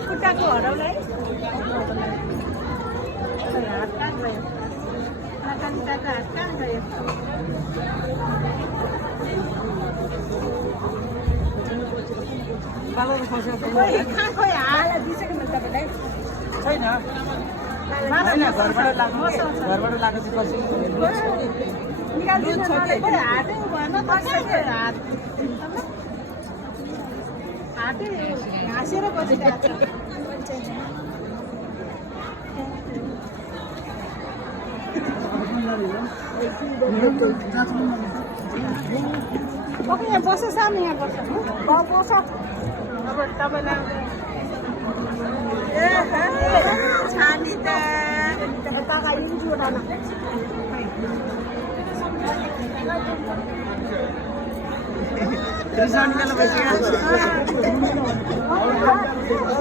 खुट्टाको हराउलाई हात कहाँ गयो नकालिकाको हात कहाँ गयो कहाँ खोइ हाल दिइसक्यो मैले तपाईँलाई छैन घरबाट लागेपछि पछि निकालिदिनु हातै भएन हातै हाँसेर बसिरहेको यहाँ बस्छ सानो यहाँ बस्छ बस्छ अब तपाईँलाई छानी त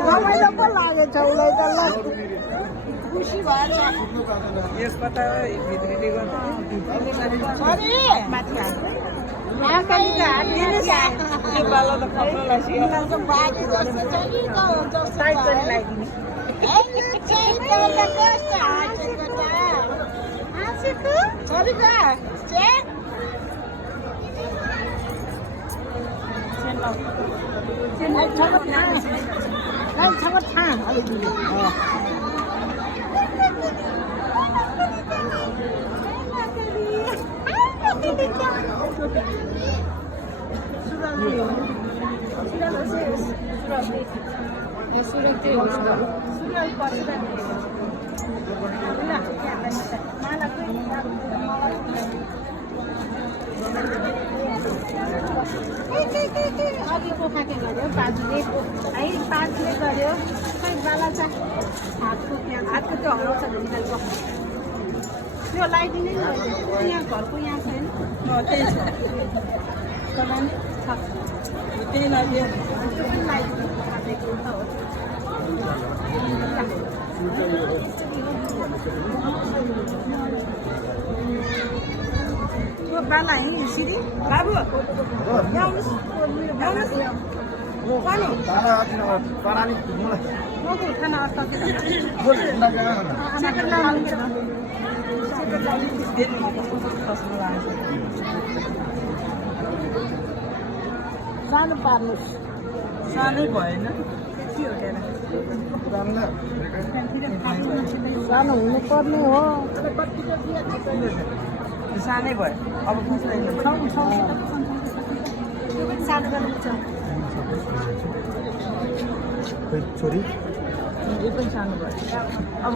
रमाइलो पो लाग्यो छौलाई त ल खुसी भएर यसमा त भित्रीले गर्दा माथि महाकालीको हात दिनुहोस् यो पालो त खप्नु लाग्यो साइड पनि लगाइदिने अघिको खाके गऱ्यो बाजुले है पाँचले गऱ्यो खै बाला छ हातको त्यो हराउँछ भने त्यो लगाइदिने यहाँ घरको यहाँ छैन त्यही छ त्यही लाग्यो त्यो बाला होइन यसरी बाबु ल्याउनुहोस् खाना जानु पार्नुहोस् सानै भएन जानु हुनुपर्ने हो सानै भयो अब छोरी यो पनि सानो भयो अब